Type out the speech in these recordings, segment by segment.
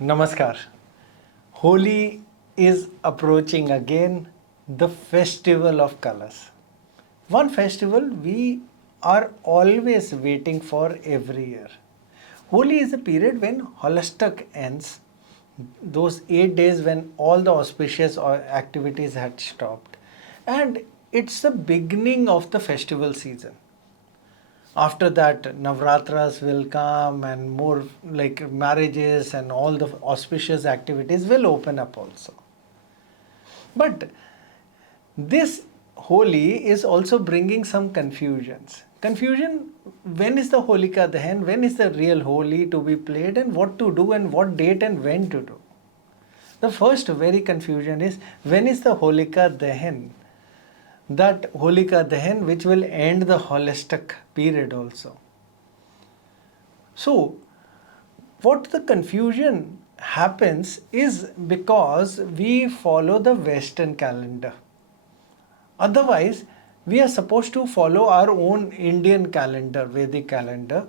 Namaskar. Holi is approaching again, the festival of colors. One festival we are always waiting for every year. Holi is a period when Holistic ends, those 8 days when all the auspicious activities had stopped. And it's the beginning of the festival season. After that, Navratras will come and more like marriages and all the auspicious activities will open up also. But this Holi is also bringing some confusions. Confusion, when is the Holika Dahan, when is the real Holi to be played and what to do and what date and when to do. The first very confusion is when is the Holika Dahan, that Holika Dahan which will end the holistic period also. So what the confusion happens is because we follow the Western calendar. Otherwise, we are supposed to follow our own Indian calendar, Vedic calendar,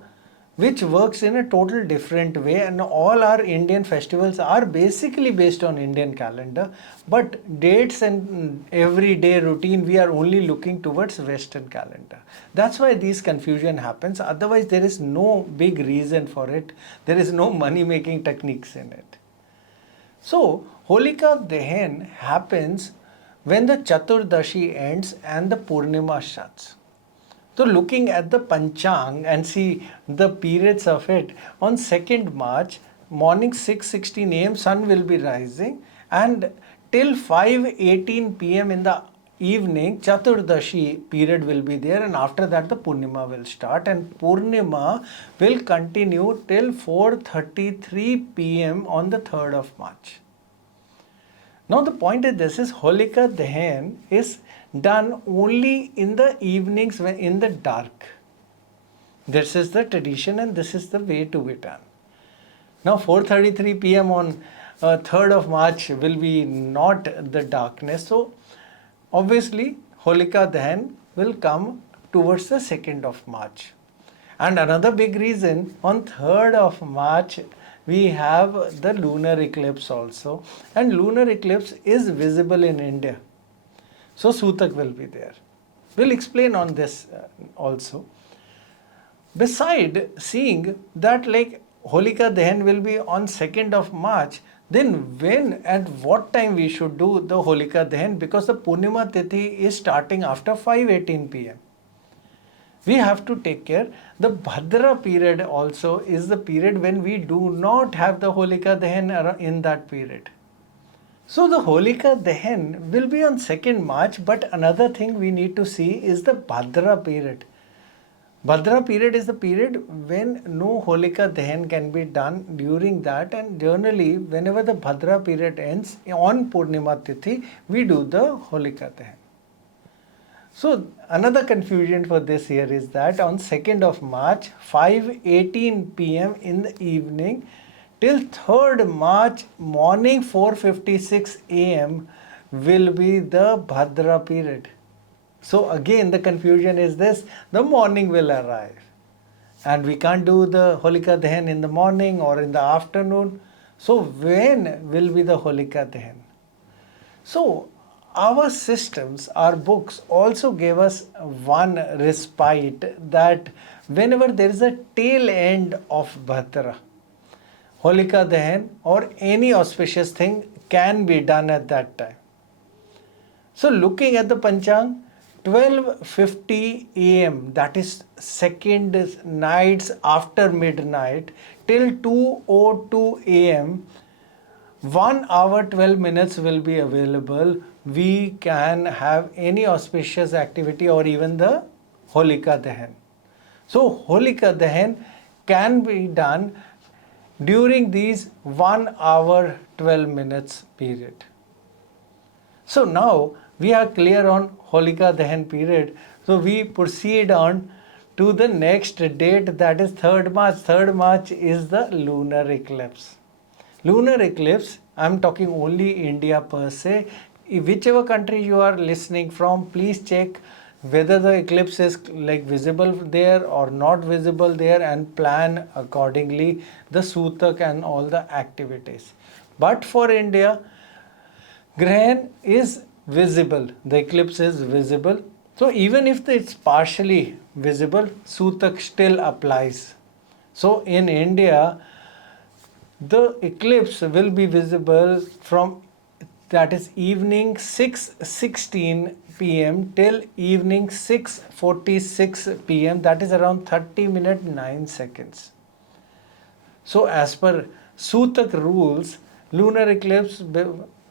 which works in a total different way, and all our Indian festivals are basically based on Indian calendar, but dates and everyday routine we are only looking towards Western calendar. That's why this confusion happens. Otherwise, there is no big reason for it. There is no money making techniques in it. So Holika Dahan happens when the Chaturdashi ends and the Purnima shuts. So looking at the Panchang and see the periods of it, on 2nd March, morning 6:16 am sun will be rising, and till 5:18 p.m. in the evening Chaturdashi period will be there, and after that the Purnima will start, and Purnima will continue till 4:33 p.m. on the 3rd of March. Now the point is this is Holika Dahan is done only in the evenings when in the dark. This is the tradition and this is the way to be done. Now 4:33 p.m. on 3rd of March will be not the darkness. So obviously Holika Dahan will come towards the 2nd of March. And another big reason, on 3rd of March we have the lunar eclipse also, and lunar eclipse is visible in India. So Sutak will be there. We'll explain on this also. Beside seeing that like Holika Dahan will be on 2nd of March, then when at what time we should do the Holika Dahan, because the Purnima Tithi is starting after 5:18 p.m. We have to take care. The Bhadra period also is the period when we do not have the Holika Dahan in that period. So the Holika Dahan will be on 2nd March, but another thing we need to see is the Bhadra period. Bhadra period is the period when no Holika Dahan can be done during that, and generally whenever the Bhadra period ends on Purnima Tithi, we do the Holika Dahan. So another confusion for this year is that on 2nd of March, 5:18 p.m. in the evening till 3rd March morning 4:56 a.m. will be the Bhadra period. So again the confusion is this, the morning will arrive and we can't do the Holika Dahan in the morning or in the afternoon. So when will be the Holika Dahan? So our systems, our books also gave us one respite, that whenever there is a tail end of Bhadra, Holika Dahan or any auspicious thing can be done at that time. So looking at the Panchang, 12:50 a.m., that is second nights after midnight, till 2:02 a.m., 1 hour 12 minutes will be available. We can have any auspicious activity or even the Holika Dahan. So Holika Dahan can be done during these 1 hour 12 minutes period. So now we are clear on Holika Dahan period. So we proceed on to the next date, that is 3rd March. 3rd March is the lunar eclipse. Lunar eclipse, I am talking only India per se. Whichever country you are listening from, please check whether the eclipse is like visible there or not visible there, and plan accordingly the Sutak and all the activities. But for India, Grahan is visible, the eclipse is visible. So even if it's partially visible, Sutak still applies. So in India, the eclipse will be visible from, that is, evening 6:16 p.m. till evening 6:46 p.m. That is around 30 minutes 9 seconds. So as per Sutak rules, lunar eclipse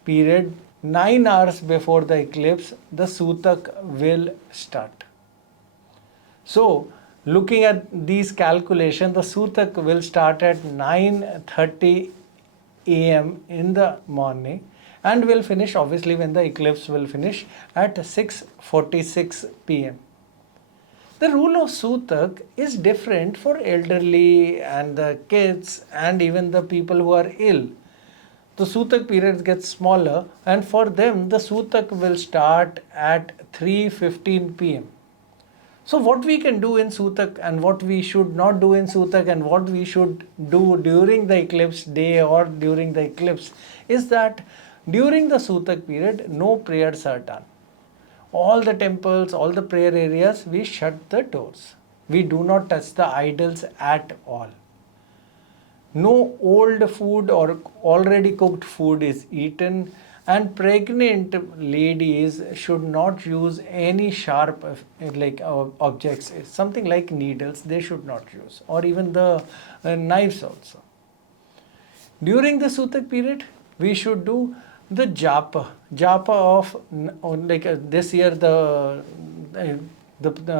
period 9 hours before the eclipse, the Sutak will start. So looking at these calculations, the Sutak will start at 9:30 a.m. in the morning and will finish obviously when the eclipse will finish at 6:46 p.m. The rule of Sutak is different for elderly and the kids and even the people who are ill. The Sutak period gets smaller, and for them the Sutak will start at 3:15 p.m. So what we can do in Sutak and what we should not do in Sutak and what we should do during the eclipse day or during the eclipse is that during the Sutak period, no prayers are done. All the temples, all the prayer areas, we shut the doors. We do not touch the idols at all. No old food or already cooked food is eaten, and pregnant ladies should not use any sharp objects, something like needles they should not use, or even the knives also. During the Sutak period, we should do the japa of this year the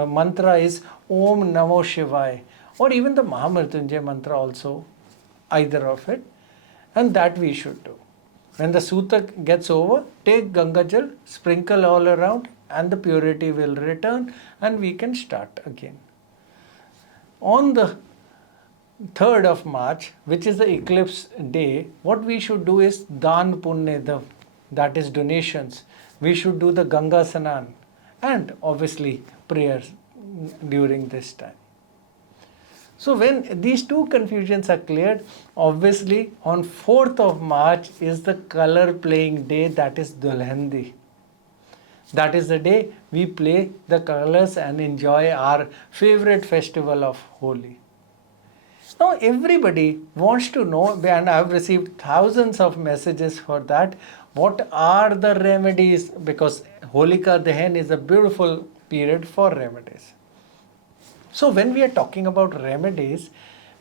mantra is Om Namo Shivaya, or even the Mahamrityunjay mantra also, either of it, and that we should do. When the Sutak gets over, take Ganga Jal, sprinkle all around, and the purity will return and we can start again. On the 3rd of March, which is the eclipse day, what we should do is Dan Punya, that is donations. We should do the Ganga Sanan and obviously prayers during this time. So when these two confusions are cleared, obviously on 4th of March is the color playing day, that is Dulhandi. That is the day we play the colors and enjoy our favorite festival of Holi. Now everybody wants to know, and I have received thousands of messages for that, what are the remedies, because Holika Dahan is a beautiful period for remedies. So when we are talking about remedies,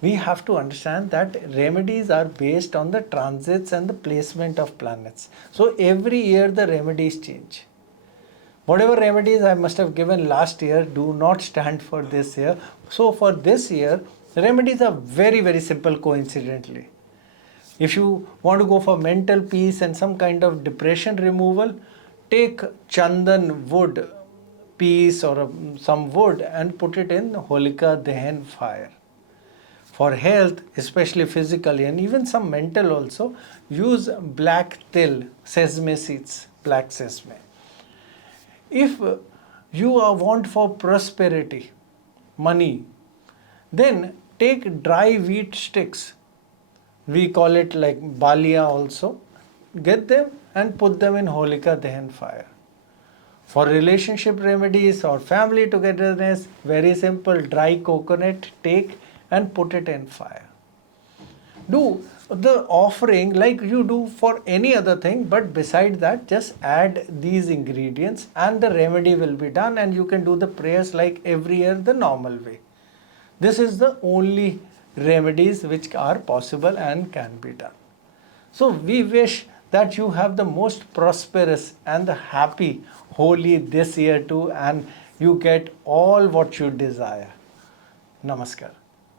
we have to understand that remedies are based on the transits and the placement of planets. So every year the remedies change. Whatever remedies I must have given last year do not stand for this year. So for this year, remedies are very, very simple coincidentally. If you want to go for mental peace and some kind of depression removal, take chandan wood piece or some wood and put it in Holika Dahan fire. For health, especially physically and even some mental also, use black til, sesame seeds, black sesame. If you want for prosperity, money, then take dry wheat sticks. We call it like balia also. Get them and put them in Holika Dahan fire. For relationship remedies or family togetherness, very simple, dry coconut take and put it in fire. Do the offering like you do for any other thing, but beside that just add these ingredients and the remedy will be done, and you can do the prayers like every year the normal way. This is the only remedies which are possible and can be done. So we wish that you have the most prosperous and the happy Holi this year too, and you get all what you desire. Namaskar.